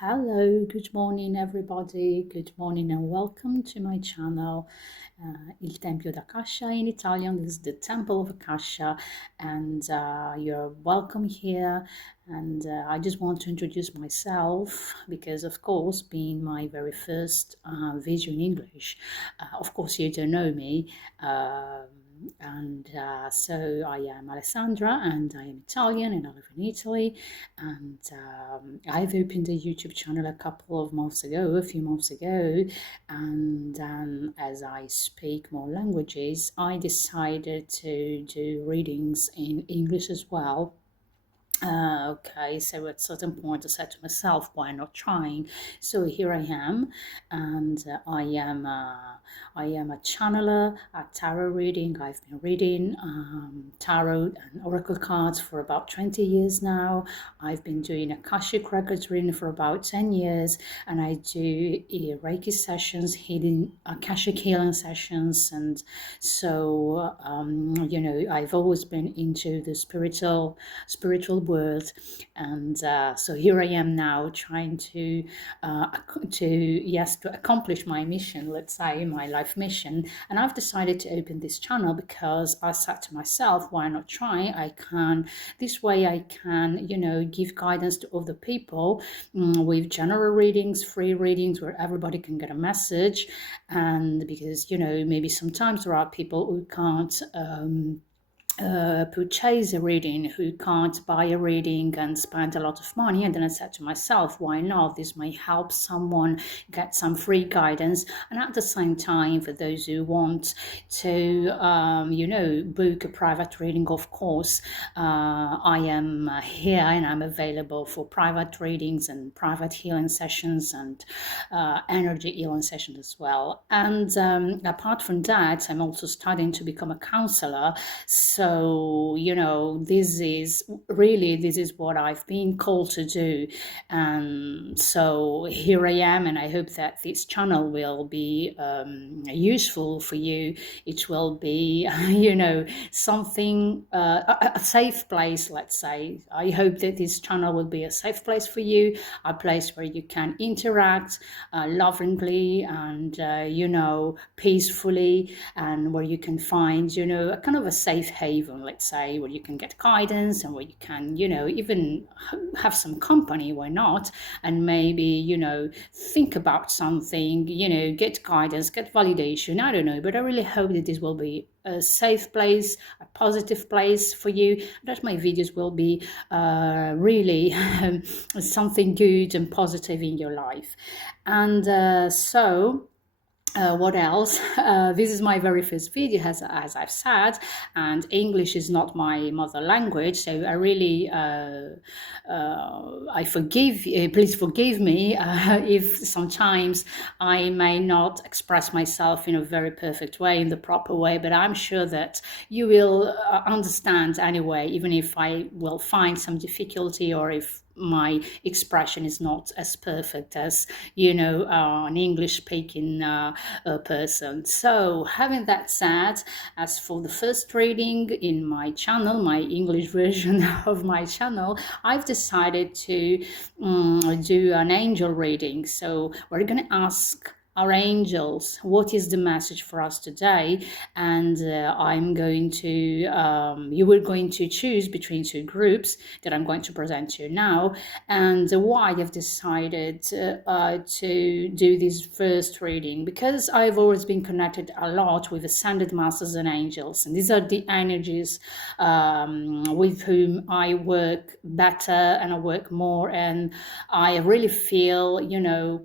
Hello, good morning everybody, good morning and welcome to my channel, Il Tempio d'Akasha in Italian. This is the Temple of Akasha, and you're welcome here. And I just want to introduce myself because, of course, being my very first video in English, of course you don't know me. So I am Alessandra and I am Italian and I live in Italy, and I've opened a YouTube channel a few months ago, and as I speak more languages, I decided to do readings in English as well. Okay, so at a certain point I said to myself, why not trying? So here I am, and I am a channeler, a tarot reading. I've been reading tarot and oracle cards for about 20 years now. I've been doing Akashic Records reading for about 10 years, and I do Reiki sessions, hidden Akashic healing sessions, and so I've always been into the spiritual world, and so here I am now trying to accomplish my mission, let's say my life mission. And I've decided to open this channel because I said to myself, why not try? This way I can give guidance to other people with general readings, free readings, where everybody can get a message. And because maybe sometimes there are people who can't purchase a reading, who can't buy a reading and spend a lot of money. And then I said to myself, why not? This may help someone get some free guidance. And at the same time, for those who want to, book a private reading, of course, I am here and I'm available for private readings and private healing sessions and energy healing sessions as well. And apart from that, I'm also studying to become a counselor. So this is what I've been called to do. And so here I am, and I hope that this channel will be useful for you. It will be, something, a safe place, let's say. I hope that this channel will be a safe place for you, a place where you can interact lovingly and, peacefully, and where you can find, a kind of a safe haven, let's say, where you can get guidance and where you can, even have some company, why not? And maybe, think about something, get guidance, get validation, I don't know. But I really hope that this will be a safe place, a positive place for you, that my videos will be really something good and positive in your life. And what else? This is my very first video, as I've said, and English is not my mother language, so I really, please forgive me if sometimes I may not express myself in a very perfect way, in the proper way, but I'm sure that you will understand anyway, even if I will find some difficulty or if my expression is not as perfect as an English speaking person. So having that said, as for the first reading in my channel, my English version of my channel, I've decided to do an angel reading. So we're going to ask our angels, what is the message for us today? And I'm going to, you were going to choose between two groups that I'm going to present to you now. And why I've decided to do this first reading, because I've always been connected a lot with ascended masters and angels. And these are the energies with whom I work better and I work more. And I really feel,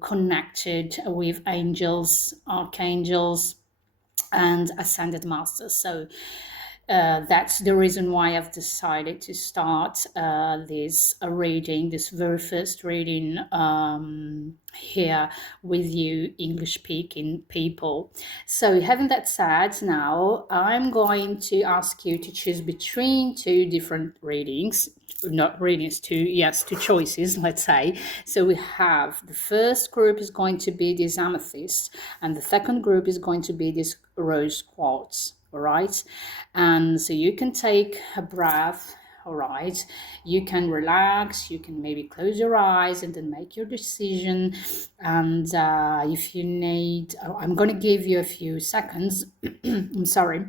connected with angels, archangels, and ascended masters. So that's the reason why I've decided to start this reading, this very first reading here with you English-speaking people. So having that said, now I'm going to ask you to choose between two different readings. Not readings, two choices, let's say. So we have the first group is going to be this amethyst, and the second group is going to be this rose quartz. All right, and so you can take a breath All right, you can relax, you can maybe close your eyes and then make your decision. And if you need, I'm going to give you a few seconds. I'm sorry.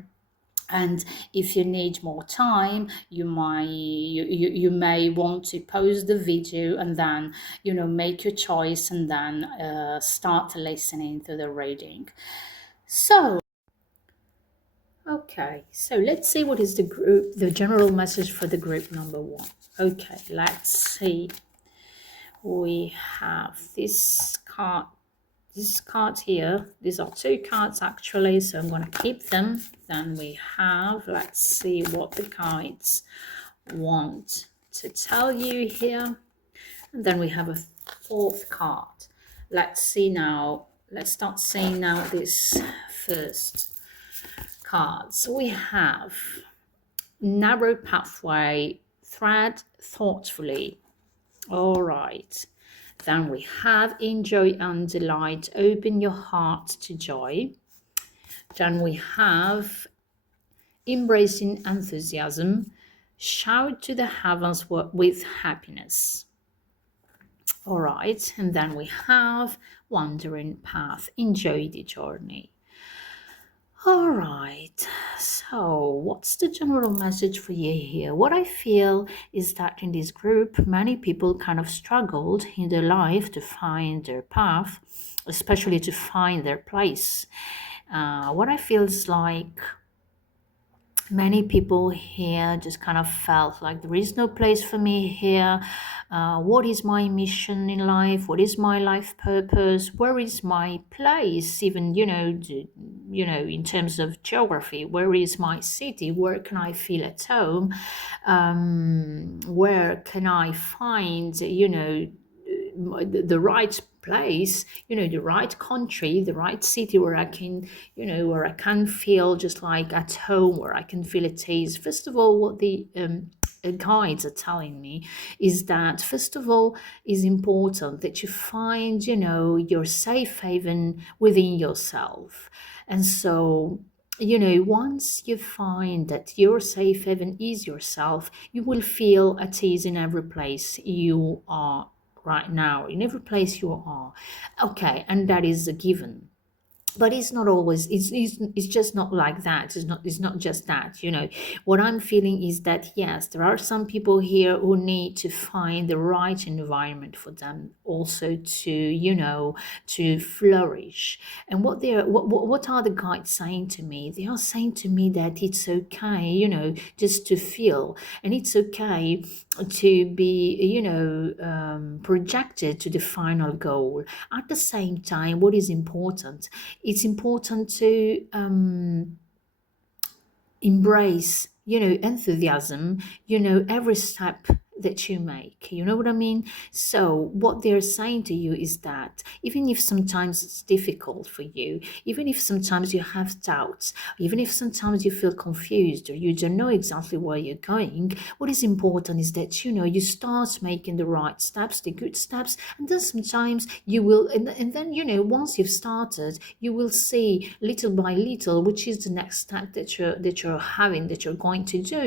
And if you need more time, you may want to pause the video and then make your choice and then start listening to the reading. So okay, so let's see what is the general message for the group number 1. Okay, let's see. We have this card here. These are 2 cards actually, so I'm going to keep them. Then we have, let's see what the guides want to tell you here. And then we have a 4th card. Let's see now. Let's start seeing now this first card. So we have narrow pathway, thread thoughtfully. All right. Then we have enjoy and delight, open your heart to joy. Then we have embracing enthusiasm, shout to the heavens with happiness. All right, and then we have wandering path, enjoy the journey. All right, so what's the general message for you here? What I feel is that in this group, many people kind of struggled in their life to find their path, especially to find their place. What I feel is like many people here just kind of felt like there is no place for me here. What is my mission in life? What is my life purpose? Where is my place? Even, in terms of geography, where is my city? Where can I feel at home? Where can I find, the right place, the right country, the right city where I can, where I can feel just like at home, where I can feel at ease. First of all, what the guides are telling me is that, first of all, is important that you find, your safe haven within yourself. And so, once you find that your safe haven is yourself, you will feel at ease in every place you are right now, in every place you are. Okay, and that is a given. But it's not always, it's just not like that. It's not just that, what I'm feeling is that yes, there are some people here who need to find the right environment for them also to to flourish. And what are the guides saying to me? They are saying to me that it's okay, just to feel, and it's okay to be projected to the final goal. At the same time, what is important, it's important to embrace, enthusiasm, every step that you make. You know what I mean? So what they're saying to you is that even if sometimes it's difficult for you, even if sometimes you have doubts, even if sometimes you feel confused or you don't know exactly where you're going, what is important is that, you start making the right steps, the good steps, and then sometimes you will, and then, once you've started, you will see little by little which is the next step that you're having, that you're going to do,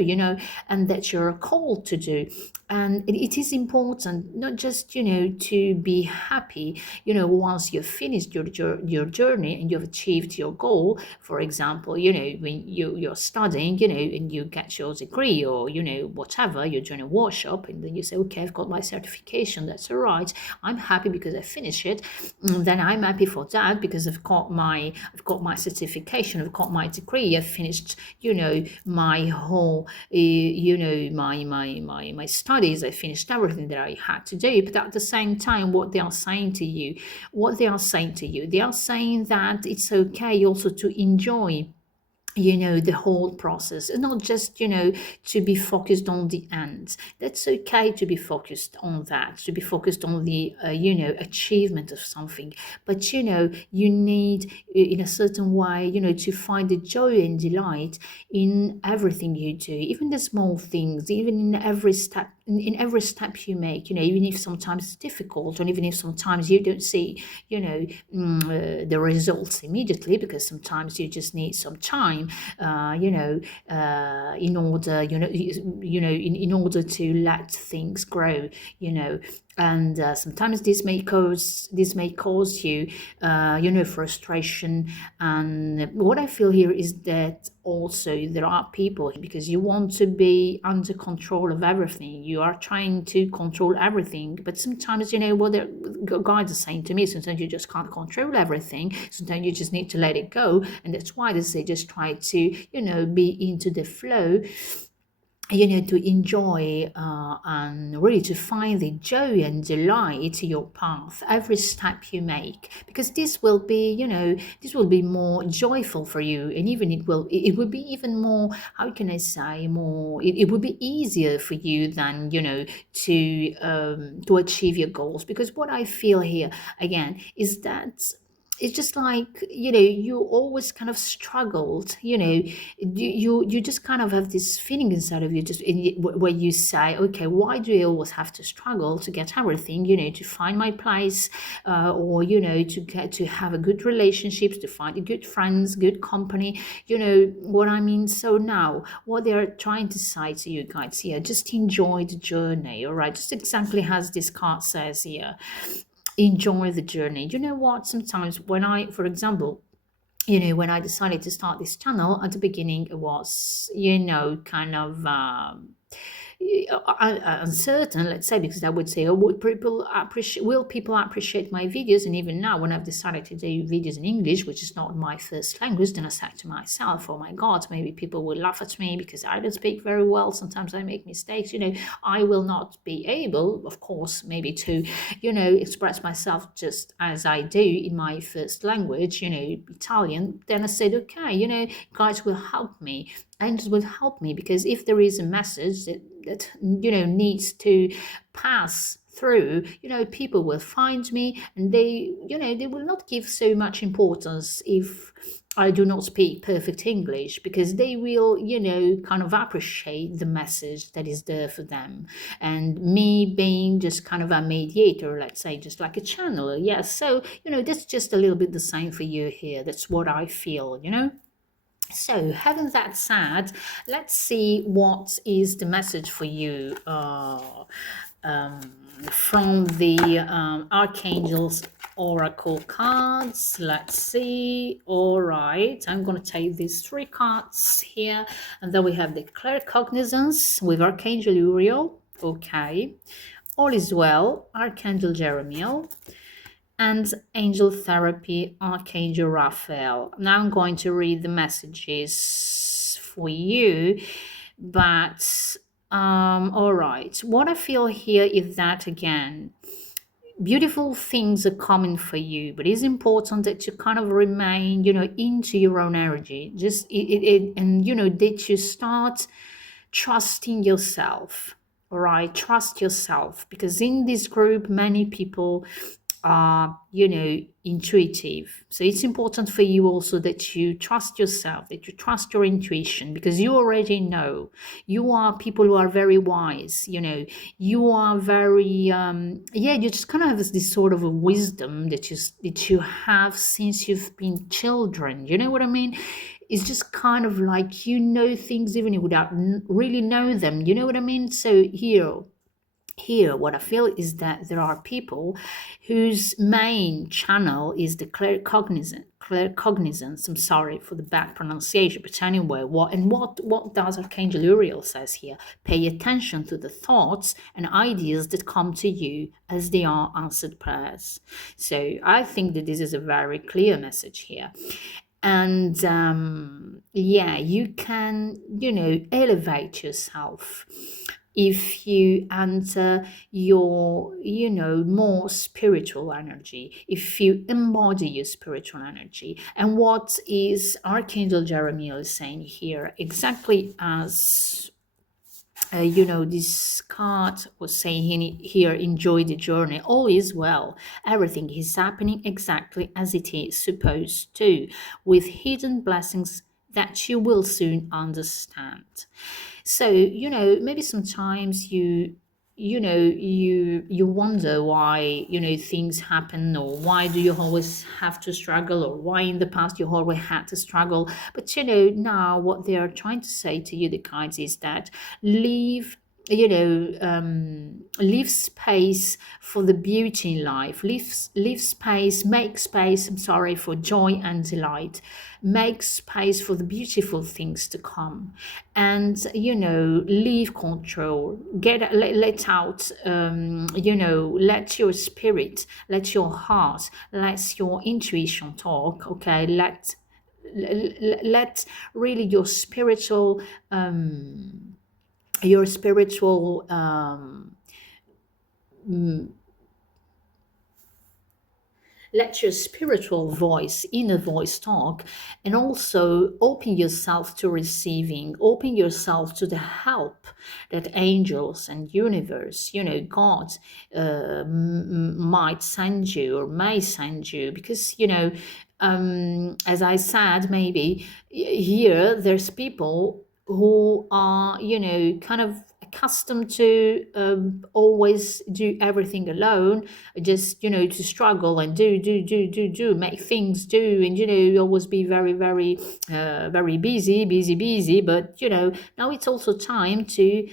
and that you're called to do. And it is important not just, to be happy, once you've finished your journey and you've achieved your goal. For example, when you're studying, and you get your degree or, whatever, you're doing a workshop and then you say, okay, I've got my certification. That's all right. I'm happy because I finished it. And then I'm happy for that because I've got my certification. I've got my degree. I've finished, my whole, my studies. I finished everything that I had to do. But at the same time, what they are saying to you, they are saying that it's okay also to enjoy the whole process, and not just to be focused on the end. That's okay to be focused on that, to be focused on the achievement of something, but you need in a certain way to find the joy and delight in everything you do, even the small things, even in every step in every step you make, even if sometimes it's difficult, or even if sometimes you don't see, the results immediately, because sometimes you just need some time, in order, in order to let things grow, and sometimes this may cause you, frustration. And what I feel here is that also there are people, because you want to be under control of everything, you are trying to control everything, but sometimes, what the guides are saying to me, sometimes you just can't control everything, sometimes you just need to let it go. And that's why they say just try to, be into the flow, to enjoy, and really to find the joy and delight to your path every step you make, because this will be more joyful for you, and even it will be even more, how can I say, more, it would be easier for you than, to achieve your goals. Because what I feel here again is that it's just like, you always kind of struggled, you just kind of have this feeling inside of you, just where you say, okay, why do I always have to struggle to get everything, to find my place, or, to have a good relationships, to find a good friends, good company, what I mean. So now what they are trying to say to you guys here, just enjoy the journey. All right, just exactly as this card says here, enjoy the journey. You know what, sometimes when I, for example, when I decided to start this channel, at the beginning it was, kind of, uncertain, let's say, because I would say, oh, will people appreciate my videos? And even now, when I've decided to do videos in English, which is not my first language, then I said to myself, oh my God, maybe people will laugh at me because I don't speak very well. Sometimes I make mistakes. I will not be able, of course, maybe to, express myself just as I do in my first language, Italian. Then I said, okay, guys will help me. Angels will help me, because if there is a message that needs to pass through, people will find me, and they will not give so much importance if I do not speak perfect English, because they will, kind of appreciate the message that is there for them. And me being just kind of a mediator, let's say, just like a channeler. Yes. So, that's just a little bit the same for you here. That's what I feel, So, having that said, let's see what is the message for you, from the, Archangel's Oracle cards. Let's see. All right, I'm going to take these 3 cards here, and then we have the Claircognizance with Archangel Uriel. Okay. All is well, Archangel Jeremiel, and Angel Therapy, Archangel Raphael. Now I'm going to read the messages for you, but all right. What I feel here is that, again, beautiful things are coming for you, but it's important that you kind of remain, into your own energy. Just and that you start trusting yourself. All right, trust yourself, because in this group, many people are, intuitive. So it's important for you also that you trust yourself, that you trust your intuition, because you already know. You are people who are very wise, you are very, you just kind of have this sort of a wisdom that you have since you've been children. You know what I mean? It's just kind of like, things even without really know them. You know what I mean? So here, what I feel is that there are people whose main channel is the claircognizance. I'm sorry for the bad pronunciation, but anyway, what does Archangel Uriel says here? Pay attention to the thoughts and ideas that come to you, as they are answered prayers. So I think that this is a very clear message here. And you can, elevate yourself if you enter your, more spiritual energy, if you embody your spiritual energy. And what is Archangel Jeremiel saying here, exactly as this card was saying here, enjoy the journey. All is well. Everything is happening exactly as it is supposed to, with hidden blessings that you will soon understand. So, maybe sometimes you you wonder why things happen, or why do you always have to struggle, or why in the past you always had to struggle. But now what they are trying to say to you, the guides, is that leave leave space for the beauty in life. Leave space, make space, I'm sorry, for joy and delight. Make space for the beautiful things to come. And leave control, let out, let your spirit, let your heart, let your intuition talk. Okay, let really your spiritual let your spiritual voice, inner voice talk, and also open yourself to receiving, open yourself to the help that angels and universe, God, might send you or may send you. Because, as I said, maybe here there's people who are, kind of accustomed to always do everything alone, just to struggle and do, make things do, and always be very very very busy. But now it's also time to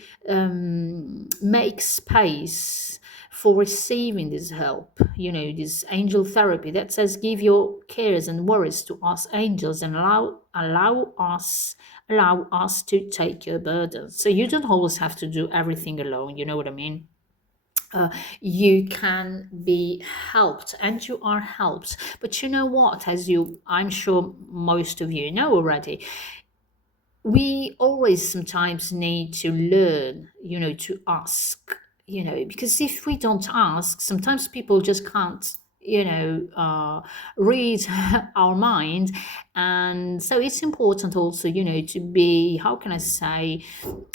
make space for receiving this help, this angel therapy that says give your cares and worries to us angels, and allow us to take your burdens. So you don't always have to do everything alone, you know what I mean? You can be helped, and you are helped. But you know what, as I'm sure most of you know already, we always sometimes need to learn, to ask, because if we don't ask, sometimes people just can't, read our mind. And so it's important also, to be, how can I say,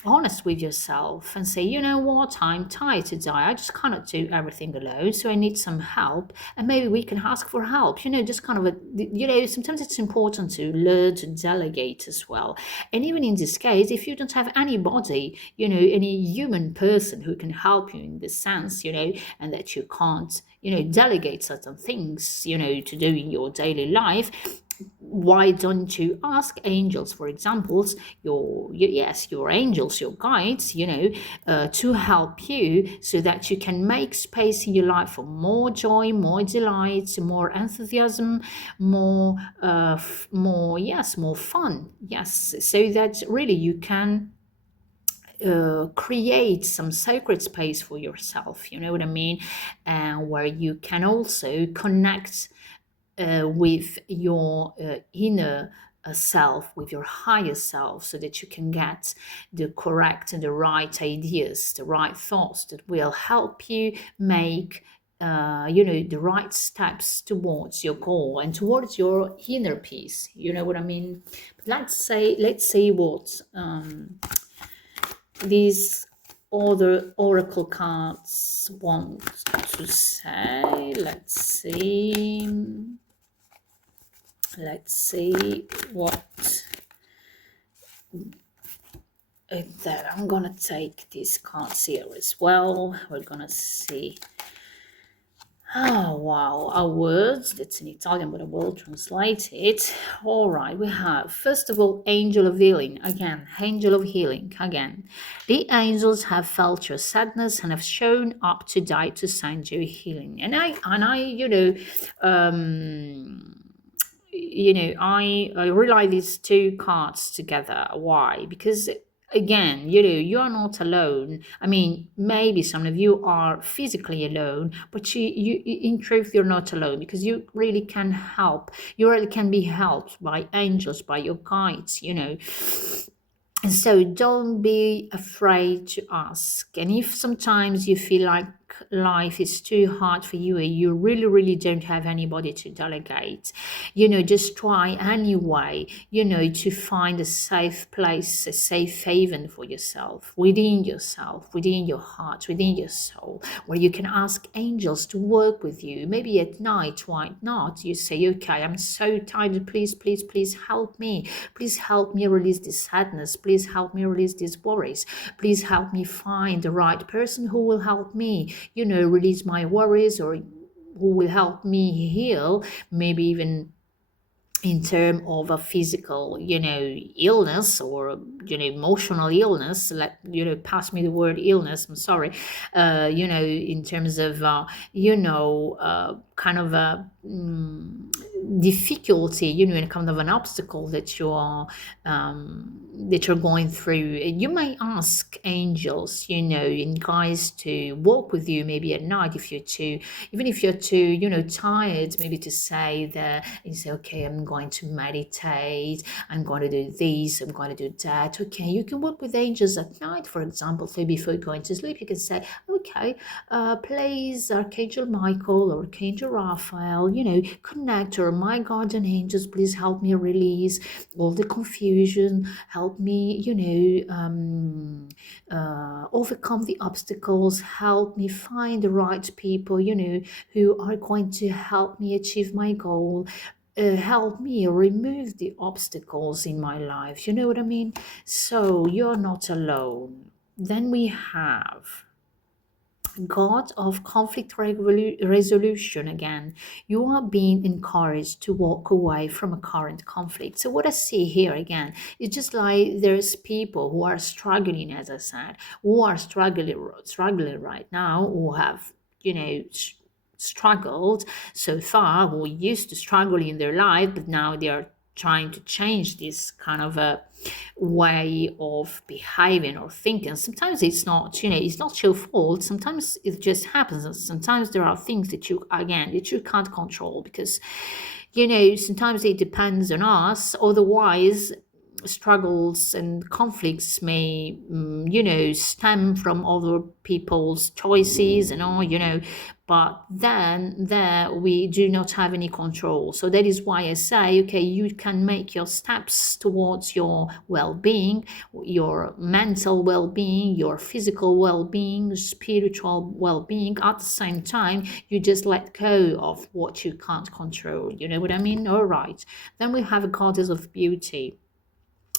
honest with yourself and say, you know what, I'm tired today, I just cannot do everything alone, so I need some help. And maybe we can ask for help, just kind of sometimes it's important to learn to delegate as well. And even in this case, if you don't have anybody, any human person who can help you in this sense, and that you can't, delegate certain things, to do in your daily life, why don't you ask angels, for example, your angels, your guides, to help you, so that you can make space in your life for more joy, more delight, more enthusiasm, more fun. Yes, so that really you can create some sacred space for yourself, you know what I mean, where you can also connect with your inner self, with your higher self, so that you can get the correct and the right ideas, the right thoughts that will help you make the right steps towards your goal and towards your inner peace, you know what I mean. But let's see what these other oracle cards want to say. Let's see what that I'm gonna take these cards here as well. We're gonna see. Oh wow, our words, that's in Italian, but I will translate it. All right, we have, first of all, angel of healing. Again, angel of healing. Again, the angels have felt your sadness and have shown up today to send you healing. And I I rely these two cards together. Why? Because again, you are not alone. I mean, maybe some of you are physically alone, but you in truth, you're not alone, because you really can help. You really can be helped by angels, by your guides, And so don't be afraid to ask. And if sometimes you feel like life is too hard for you and you really, really don't have anybody to delegate, just try anyway, to find a safe place, a safe haven for yourself, within your heart, within your soul, where you can ask angels to work with you. Maybe at night, why not? You say, okay, I'm so tired. Please, please, please help me. Please help me release this sadness. Please help me release these worries. Please help me find the right person who will help me, release my worries, or who will help me heal, maybe even in terms of a physical, illness, or, emotional illness. Pass me the word illness, I'm sorry. In terms of, kind of a difficulty, and kind of an obstacle that you're going through. You may ask angels, and guides to walk with you, maybe at night, even if you're too, tired, maybe to say that, and say, okay, I'm going to meditate, I'm going to do this, I'm going to do that. Okay, you can work with angels at night, for example. So before going to sleep, you can say, okay, please, Archangel Michael or Archangel Raphael, connect, or my guardian angels, please help me release all the confusion, help me, overcome the obstacles, help me find the right people, who are going to help me achieve my goal. Help me remove the obstacles in my life. You know what I mean? So you're not alone. Then we have God of conflict resolution. Again, you are being encouraged to walk away from a current conflict. So what I see here again is just like there's people who are struggling, as I said, who are struggling right now, who have, struggled so far, who used to struggle in their life, but now they are trying to change this kind of a way of behaving or thinking. Sometimes it's not, it's not your fault. Sometimes it just happens. And sometimes there are things that you can't control, because, sometimes it depends on us. Otherwise, struggles and conflicts may, stem from other people's choices and all, but then there we do not have any control. So that is why I say, okay, you can make your steps towards your well-being, your mental well-being, your physical well-being, spiritual well-being. At the same time, you just let go of what you can't control. You know what I mean? All right. Then we have a goddess of beauty.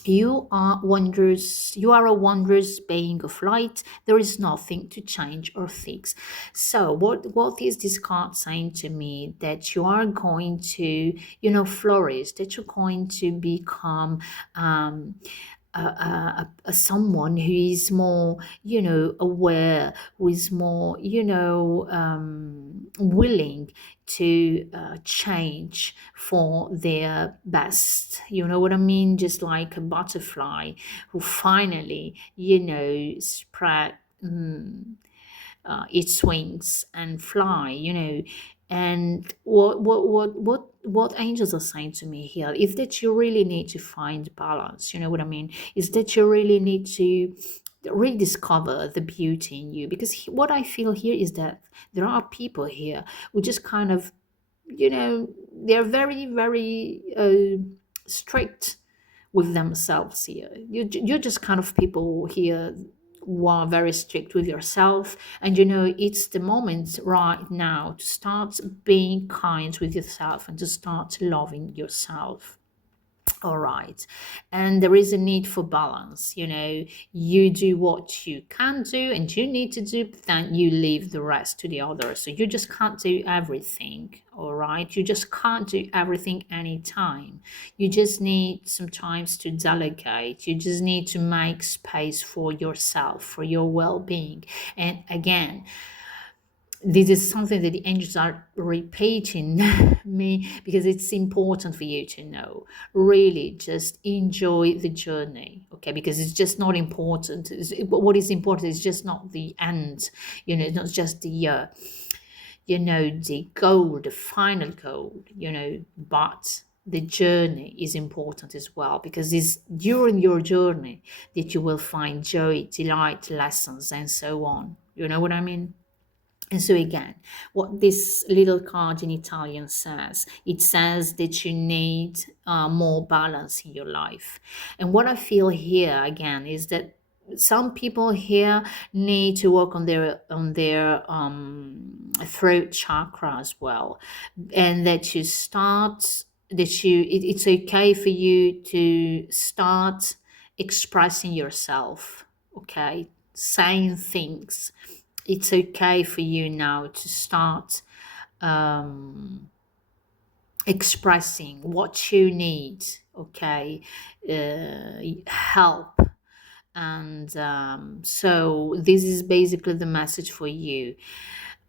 You are a wondrous being of light. There is nothing to change or fix. So what is this card saying to me? That you are going to, flourish, that you're going to become someone who is more, aware, who is more, willing to change for their best. You know what I mean? Just like a butterfly who finally, spread its wings and fly, And what angels are saying to me here is that you really need to find balance. You know what I mean? Is that you really need to rediscover the beauty in you, because what I feel here is that there are people here who just kind of, they're very, very strict with themselves here. You're just kind of people here who are very strict with yourself, and it's the moment right now to start being kind with yourself and to start loving yourself. All right. And there is a need for balance. You do what you can do and you need to do, but then you leave the rest to the others. So you just can't do everything. All right. You just can't do everything anytime. You just need sometimes to delegate. You just need to make space for yourself, for your well-being. And again, this is something that the angels are repeating me, because it's important for you to know. Really just enjoy the journey, okay? Because it's just not important. What is important is just not the end, it's not just the the goal, the final goal, but the journey is important as well, because it's during your journey that you will find joy, delight, lessons, and so on. You know what I mean? And so again, what this little card in Italian says, it says that you need more balance in your life. And what I feel here again is that some people here need to work on their throat chakra as well, and that you start that you it's okay for you to start expressing yourself, okay, saying things. It's okay for you now to start expressing what you need, okay, help. And so this is basically the message for you.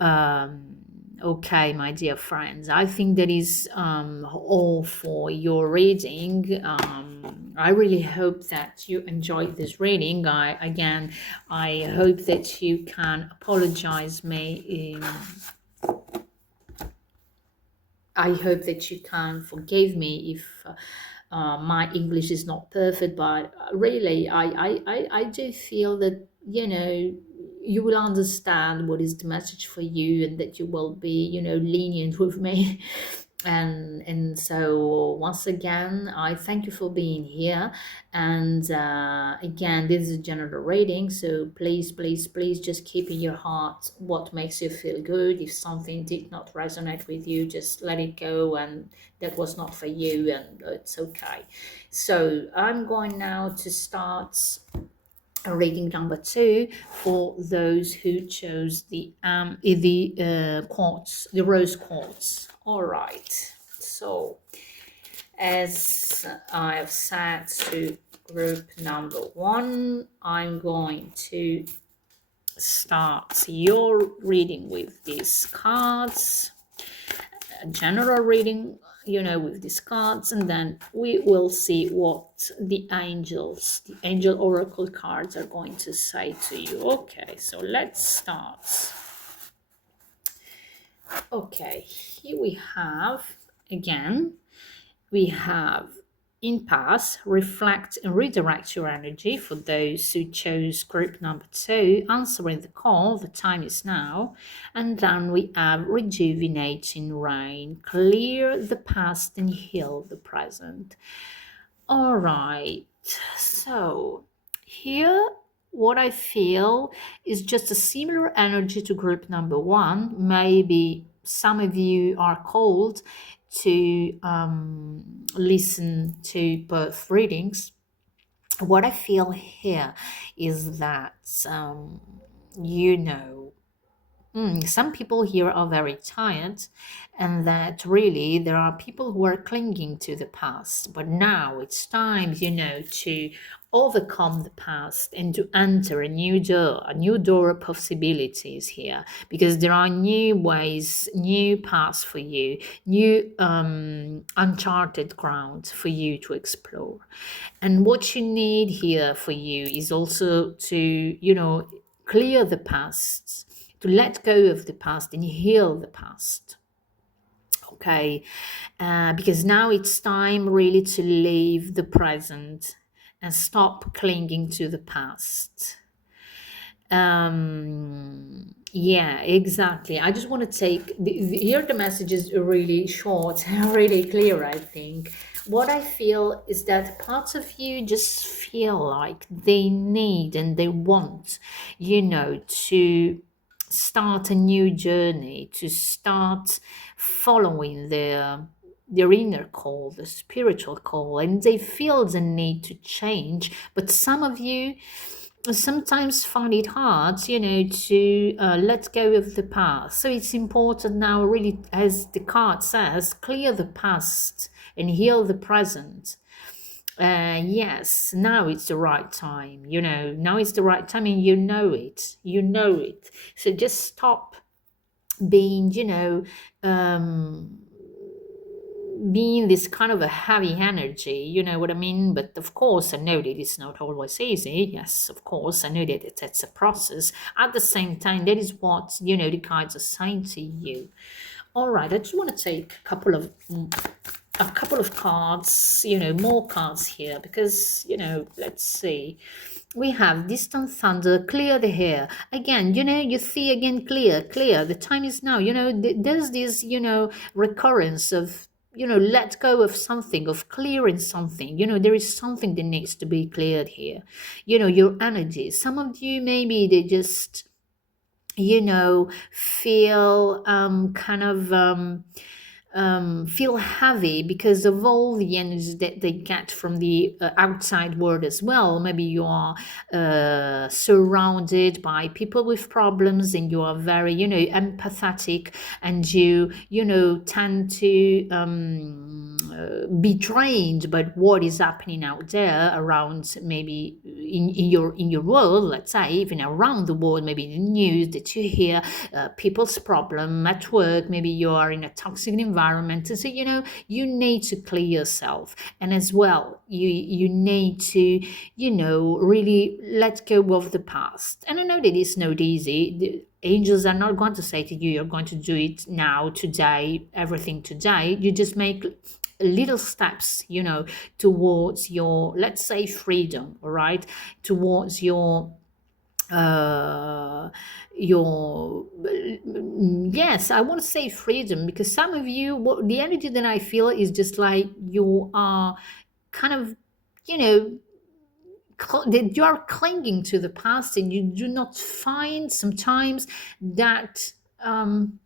um, okay, my dear friends, I think that is all for your reading. I really hope that you enjoyed this reading. I hope that you can apologize me. I hope that you can forgive me if my English is not perfect, but really, I do feel that, you will understand what is the message for you, and that you will be, lenient with me. And so once again, I thank you for being here. And again, this is a general reading, so please, please, please just keep in your heart what makes you feel good. If something did not resonate with you, just let it go, and that was not for you, and it's okay. So I'm going now to start reading number 2 for those who chose the quartz, the rose quartz. All right, so as I've said to group number 1, I'm going to start your reading with these cards, a general reading, with these cards, and then we will see what the angel oracle cards are going to say to you. Okay, so let's start. Okay, here we have, again, we have impasse, reflect and redirect your energy for those who chose group number 2, answering the call, the time is now. And then we have rejuvenating rain, clear the past and heal the present. All right, so here what I feel is just a similar energy to group number 1. Maybe some of you are called to listen to both readings. What I feel here is that, some people here are very tired, and that really there are people who are clinging to the past. But now it's time, to overcome the past and to enter a new door of possibilities here, because there are new ways, new paths for you, new uncharted ground for you to explore. And what you need here for you is also to, clear the past, to let go of the past and heal the past. Okay, because now it's time really to live the present and stop clinging to the past. Yeah, exactly. I just want to take here the message is really short and really clear, I think. What I feel is that parts of you just feel like they need and they want, to start a new journey, to start following their inner call, the spiritual call, and they feel the need to change. But some of you sometimes find it hard, to let go of the past. So it's important now, really, as the card says, clear the past and heal the present. Yes, now it's the right time, now is the right time, and you know it. So just stop being, being this kind of a heavy energy, you know what I mean? But of course, I know that it's not always easy. Yes, of course, I know that it's a process. At the same time, that is what, the guides are saying to you. All right, I just want to take a couple of a couple of cards, more cards here, because, let's see. We have distant thunder, clear the air. Again, you see again, clear. The time is now. There's this, recurrence of, let go of something, of clearing something. There is something that needs to be cleared here. Your energy. Some of you, maybe they just, feel kind of feel heavy because of all the energy that they get from the outside world as well. Maybe you are surrounded by people with problems, and you are very, empathetic, and you tend to be drained by what is happening out there around, maybe in your world, let's say, even around the world, maybe the news that you hear, people's problem at work. Maybe you are in a toxic environment, and so you need to clear yourself. And as well, you need to really let go of the past. And I know that it's not easy. The angels are not going to say to you, you're going to do it now, today, everything today. You just make little steps, towards your, let's say, freedom, all right, towards uh your yes, I want to say freedom, because some of you, the energy that I feel is just like you are kind of, you know that you are clinging to the past, and you do not find sometimes that um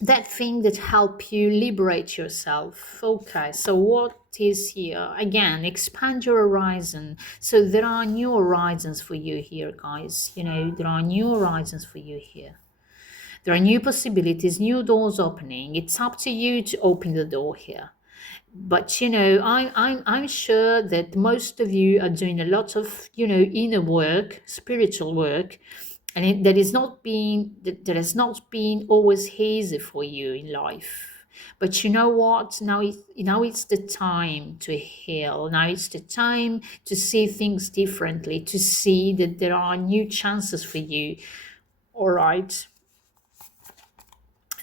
that thing that help you liberate yourself. Okay, so what is here? Again, expand your horizon. So there are new horizons for you here, guys. There are new horizons for you here. There are new possibilities, new doors opening. It's up to you to open the door here. But I'm sure that most of you are doing a lot of inner work, spiritual work, and that is not being that has not been always easy for you in life. But you know what? Now it's the time to heal. Now it's the time to see things differently, to see that there are new chances for you. All right.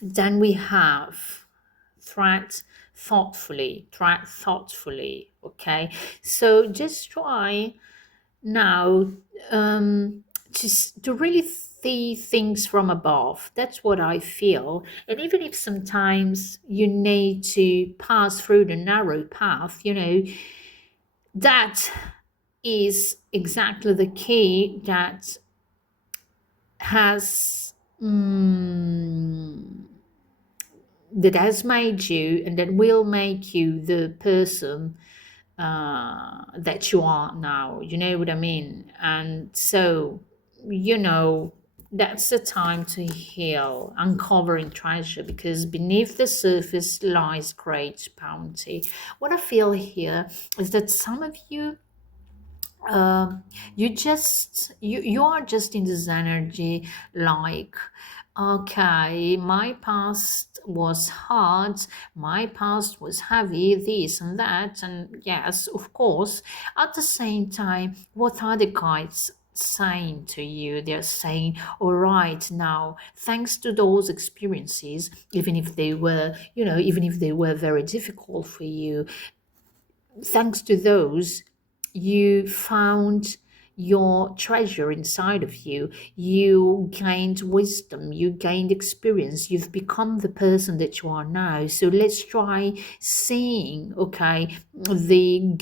Then we have threat thoughtfully. Okay, so just try now to really see things from above. That's what I feel. And even if sometimes you need to pass through the narrow path, that is exactly the key that has that has made you, and that will make you the person that you are now. You know what I mean? And so, that's the time to heal, uncovering treasure, because beneath the surface lies great bounty. What I feel here is that some of you, you are just in this energy, like, okay, my past was hard, my past was heavy, this and that. And yes, of course, at the same time, what are the guides saying to you? They're saying, all right, now, thanks to those experiences, even if they were very difficult for you, thanks to those, you found your treasure inside of you. You gained wisdom, you gained experience, you've become the person that you are now. So let's try seeing, okay, the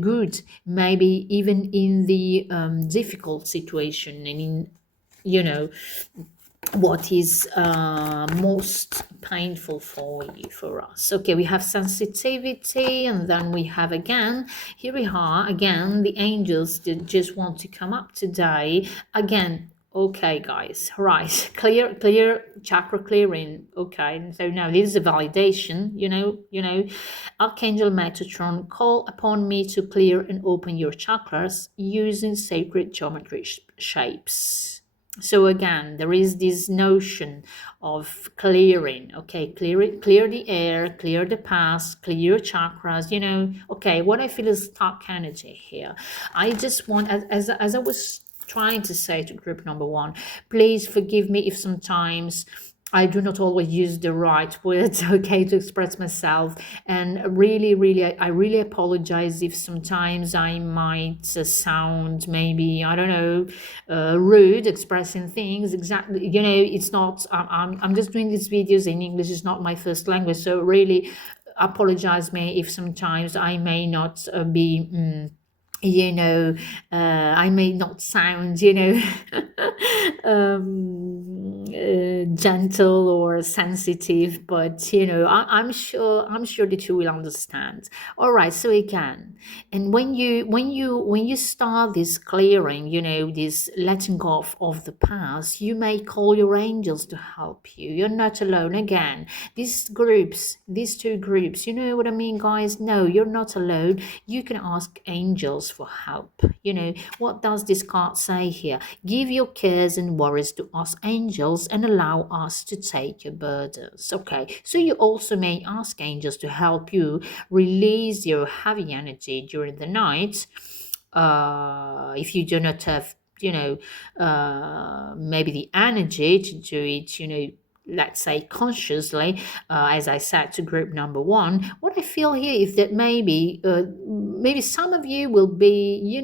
good, maybe even in the difficult situation, and in you know what is most painful for us. Okay, we have sensitivity, and then we have, again, here we are again, the angels that just want to come up today again. Okay, guys, right, clear chakra clearing. Okay, so now this is a validation. Archangel Metatron, call upon me to clear and open your chakras using sacred geometry shapes. So again, there is this notion of clearing. Okay, clear the air, clear the past, clear your chakras. Okay, what I feel is stuck energy here. I just want, as I was trying to say to group number one, please forgive me if sometimes I do not always use the right words, okay, to express myself. And really, really, I really apologize if sometimes I might sound maybe, I don't know, rude, expressing things. Exactly, it's not, I'm just doing these videos in English, it's not my first language. So really apologize me if sometimes I may not be. You know, I may not sound, gentle or sensitive, but I'm sure that you will understand. All right, so again, and when you start this clearing, this letting go of the past, you may call your angels to help you. You're not alone. Again, these two groups, you know what I mean, guys? No, you're not alone. You can ask angels for help. What does this card say here? Give your cares and worries to us angels and allow us to take your burdens. Okay, so you also may ask angels to help you release your heavy energy during the night. If you do not have, maybe the energy to do it, let's say consciously, as I said to group number one, what I feel here is that maybe some of you will be,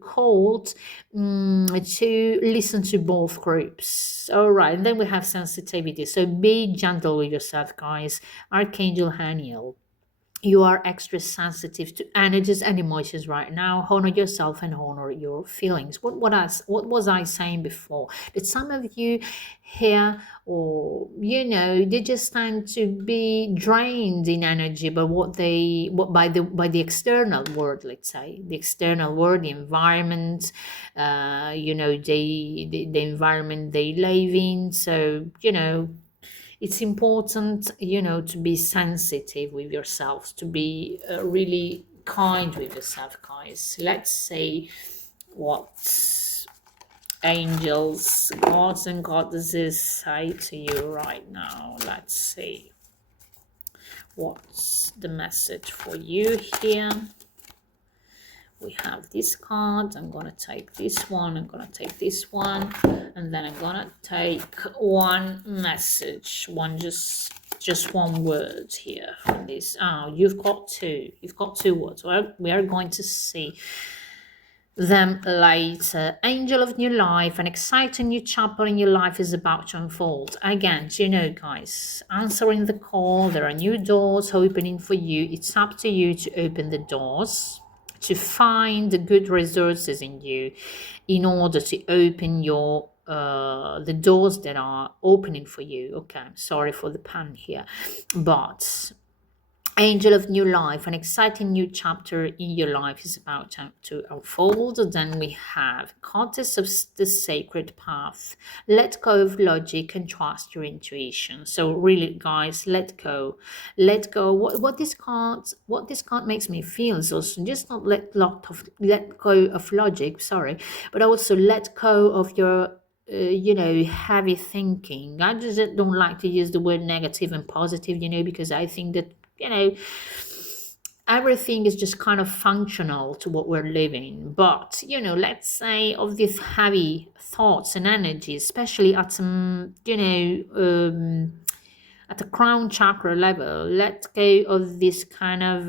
called to listen to both groups. All right, and then we have sensitivity. So be gentle with yourself, guys. Archangel Haniel, you are extra sensitive to energies and emotions right now. Honor yourself and honor your feelings. What was I saying before? That some of you here, or they just tend to be drained in energy by by the external world, let's say the external world, the environment, the environment they live in. So it's important, to be sensitive with yourselves, to be really kind with yourself, guys. Let's say what angels, gods and goddesses say to you right now. Let's see what's the message for you here. We have this card. I'm gonna take this one, I'm gonna take this one, and then I'm gonna take one message, just one word here from this. You've got two words. Well, we are going to see them later. Angel of new life, an exciting new chapter in your life is about to unfold. Again, guys, answering the call, there are new doors opening for you. It's up to you to open the doors, to find the good resources in you in order to open the doors that are opening for you. Okay, I'm sorry for the pun here, but angel of new life, an exciting new chapter in your life is about to unfold. Then we have goddess of the sacred path. Let go of logic and trust your intuition. So really, guys, let go. What this card makes me feel is also just not let go of logic, sorry, but also let go of your heavy thinking. I just don't like to use the word negative and positive, because I think that everything is just kind of functional to what we're living. But let's say of these heavy thoughts and energy, especially at some at the crown chakra level, let go of this kind of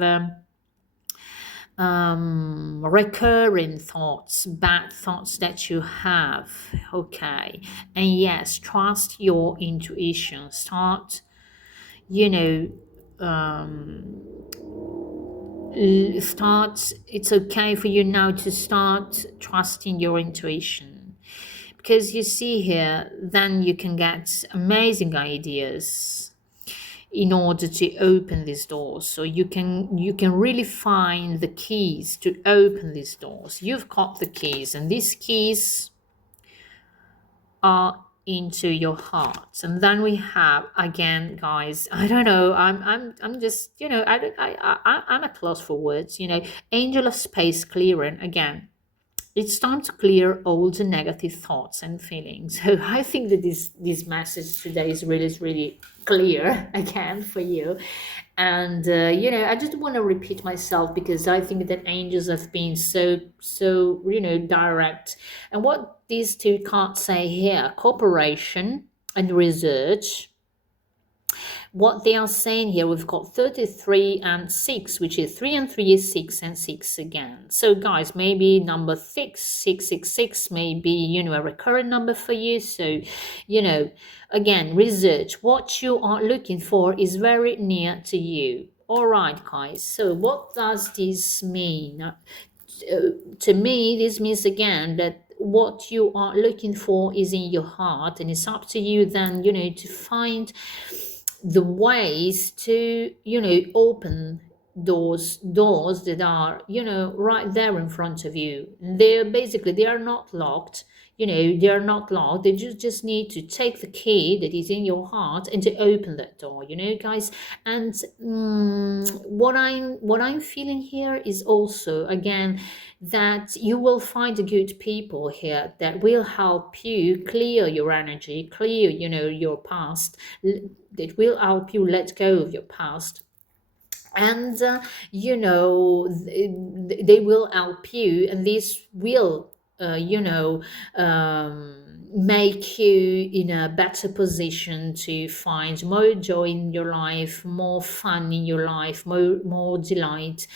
recurring thoughts, bad thoughts that you have. Okay, and yes, trust your intuition. Start it's okay for you now to start trusting your intuition, because you see here, then you can get amazing ideas in order to open these doors. So you can really find the keys to open these doors. You've got the keys, and these keys are into your heart. And then we have, again, guys, I don't know, I'm just I'm at loss for words. Angel of space clearing. Again, it's time to clear all the negative thoughts and feelings. So I think that this message today is really clear again for you. And I just want to repeat myself, because I think that angels have been so direct. And what these two cards say here: cooperation, and research, what they are saying here, we've got 33 and 6, which is 3 and 3 is 6 and 6 again. So guys, maybe number 666 may be, you know, a recurrent number for you. So, you know, again, research what you are looking for is very near to you. All right, guys, so what does this mean? To me, this means again that what you are looking for is in your heart, and it's up to you then, you know, to find the ways to, you know, open those doors that are, you know, right there in front of you. They're basically, they are not locked, you know, they are not locked. They just need to take the key that is in your heart and to open that door, you know, guys. And what I'm feeling here is also, again, that you will find the good people here that will help you clear your energy, clear, you know, your past, that will help you let go of your past. And you know, they will help you, and this will you know, make you in a better position to find more joy in your life, more fun in your life, more delight,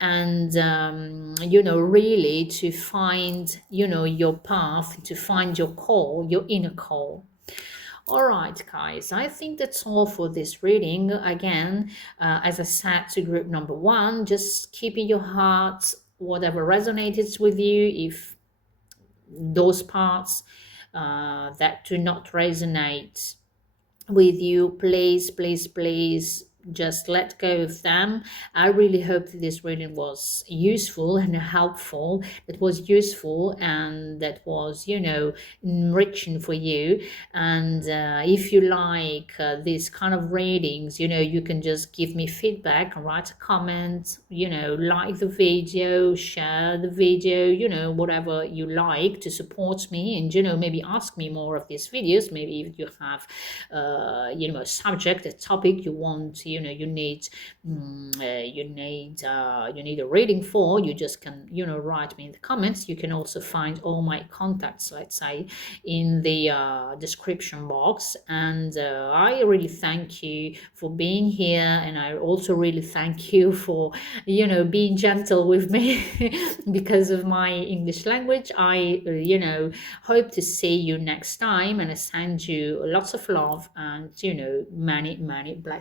and you know, really to find, you know, your path, to find your call, your inner call. All right, guys, I think that's all for this reading. Again, as I said to group number 1, just keep in your heart whatever resonates with you. If those parts that do not resonate with you, please, please, please just let go of them. I really hope that this reading was useful and helpful, that was useful and that was, you know, enriching for you. And if you like these kind of readings, you know, you can just give me feedback and write a comment, you know, like the video, share the video, you know, whatever you like to support me, and, you know, maybe ask me more of these videos. Maybe if you have you know, a subject, a topic you want, you know, you need a reading for, you just can, you know, write me in the comments. You can also find all my contacts, let's say, in the description box. And I really thank you for being here, and I also really thank you for, you know, being gentle with me because of my English language. I you know, hope to see you next time, and I send you lots of love and, you know, many blessings.